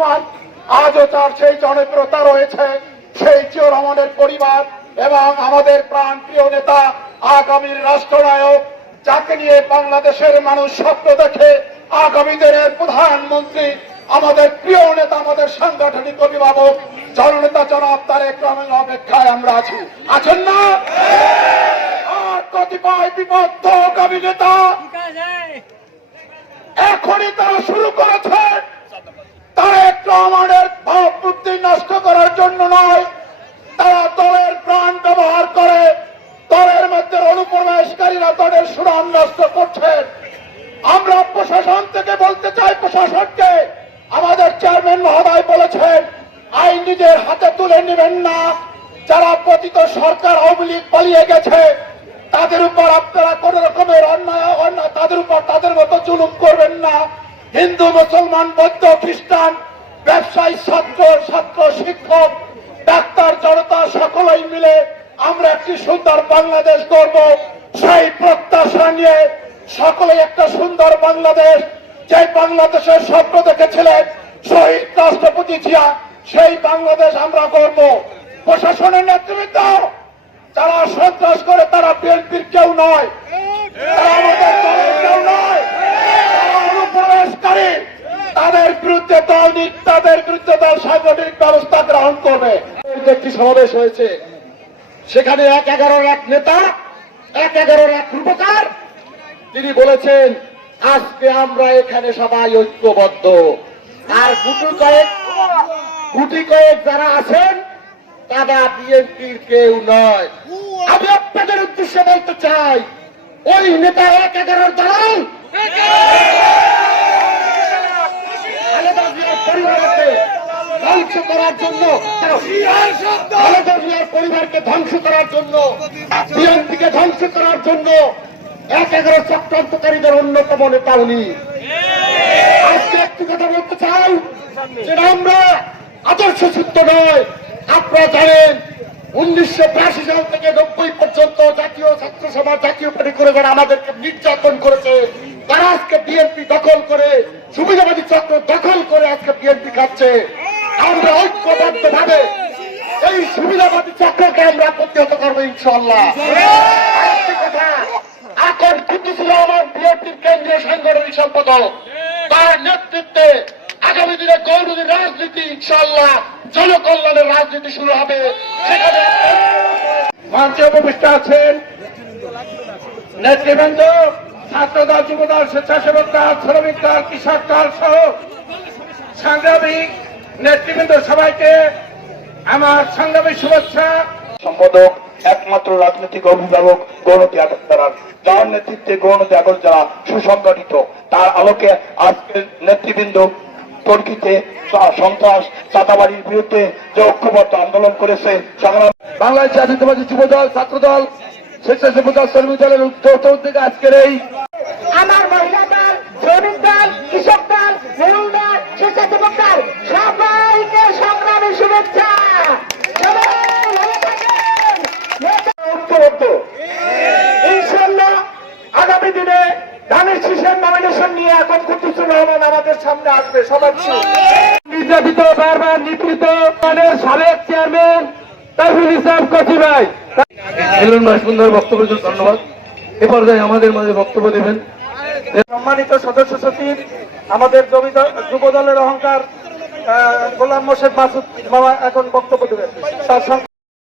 রহমান আজও তার সেই জনপ্রিয়তা রয়েছে সেই জিয়া রহমানের পরিবার এবং আমাদের প্রাণ প্রিয় নেতা আগামীর রাষ্ট্রনায়ক যাকে নিয়ে বাংলাদেশের মানুষ স্বপ্ন দেখে আগামী দিনের প্রধানমন্ত্রী আমাদের প্রিয় নেতা আমাদের সাংগঠনিক অভিভাবক জননেতা জনাব তারেক রহমানের অপেক্ষায় আমরা আছি। আছেন না? আর কতিপয় বিপদ্ধ আগামী নেতা এখনই তারা শুরু করেছে। তারেক রহমানের ভাবমূর্তি নষ্ট করার জন্য নয়। তারা দলের প্রাণ ব্যবহার করে, দলের মধ্যে অনুপ্রবেশকারীরা দলের সুনাম নষ্ট করছেন। আমরা প্রশাসন থেকে বলতে চাই, প্রশাসনকে আমাদের চেয়ারম্যান মহোদয় বলেছেন, আইন নিজের হাতে তুলে নেবেন না। যারা পতিত সরকার আওয়ামী লীগ পালিয়ে গেছে, তাদের উপর আপনারা কোন রকমের অন্যায় অন্যায়, তাদের উপর তাদের মতো জুলুম করবেন না। হিন্দু মুসলমান বৌদ্ধ খ্রিস্টান ব্যবসায়ী ছাত্র ছাত্র শিক্ষক ডাক্তার জনতা সকলেই মিলে আমরা একটি সুন্দর বাংলাদেশ করব সেই প্রত্যাশা নিয়ে সকলে একটা সুন্দর বাংলাদেশ যে বাংলাদেশের স্বপ্ন দেখেছিলেন শহীদ রাষ্ট্রপতি জিয়া সেই বাংলাদেশ আমরা করব প্রশাসনের নেতৃত্ব যারা সন্ত্রাস করে তারা বিএনপির কেউ নয় তারা আমাদের দলের কেউ নয় তারা অনুপ্রবেশকারী তাদের বিরুদ্ধে দল তাদের বিরুদ্ধে দল সাংগঠনিক ব্যবস্থা গ্রহণ করবে। একটি সমাবেশ হয়েছে, সেখানে এক এগারোর এক নেতা, এক এগারোর এক রূপকার। তিনি বলেছেন, আজকে আমরা এখানে সবাই ঐক্যবদ্ধ। আর গুটি কয়েক গুটি কয়েক যারা আছেন, তারা বিএনপির কেউ নয়। আমি আপনাদের উদ্দেশ্যে বলতে চাই, ওই নেতা এক এগারোর দালাল খালেদা জিয়ার পরিবারকে ধ্বংস করার জন্য খালেদা পরিবারকে ধ্বংস করার জন্য বিএনপিকে ধ্বংস করার জন্য এক এগারো চক্রান্তকারীদের অন্যতম নেতা উনি। একটু কথা বলতে চাই যে আমরা আদর্শ সূত্র নয়। আপনারা জানেন, উনিশশো বিরাশি সাল থেকে নব্বই পর্যন্ত জাতীয় ছাত্র সমাজ, জাতীয় পার্টি করে যারা আমাদেরকে নির্যাতন করেছে, তারা আজকে বিএনপি দখল করে, সুবিধাবাদী চক্র দখল করে আজকে বিএনপি খাচ্ছে। ঐক্যবদ্ধ ভাবে এই সুবিধাবাদী চক্রকে আমরা প্রতিহত করব ইনশাল্লাহ কথা এখন কুদ্দুসুর রহমান বিএনপির কেন্দ্রীয় সাংগঠনিক সম্পাদক, তার নেতৃত্বে আগামী দিনে গৌরবী রাজনীতি ইনশাল্লাহ জনকল্যাণের রাজনীতি শুরু হবে। সেখানে মঞ্চে উপবিষ্ট আছেন নেতৃবৃন্দ, ছাত্রদল, যুবদল, স্বেচ্ছাসেবক দল, শ্রমিক দল, কৃষক দল সহ সাংগ্রামিক নেতৃবৃন্দ সবাইকে আমার সংগ্রামী শুভেচ্ছা। সম্পাদক একমাত্র রাজনৈতিক অভিভাবক গৌরতী আগরতলার যার নেতৃত্বে গৌরতী আগরতলা সুসংগঠিত তার আলোকে আজকের নেতৃবৃন্দ তর্কিতে সন্ত্রাস চাতাবাড়ির বিরুদ্ধে যে ঐক্যবদ্ধ আন্দোলন করেছে সংগ্রাম বাংলাদেশ জাতীয়তাবাদী যুবদল ছাত্রদল স্বেচ্ছাসেবক দল শ্রমিক দলের উদ্যোগে আজকের এই আমার মহিলা কুতুসুর রহমান আমাদের সামনে আসবে সবার নির্যাতিত বারবার নিপীড়িত দলের সাবেক চেয়ারম্যান তাইফুল ইসলাম কচি ভাই। সুন্দর বক্তব্যের জন্য ধন্যবাদ। এ পর্যায়ে আমাদের মাঝে বক্তব্য দেবেন। সম্মানিত সদস্য সচিব আমাদের যুব দলের অহংকার আহ, গোলাম মোশেদ মাসুদ মামা এখন বক্তব্য দেবেন। তার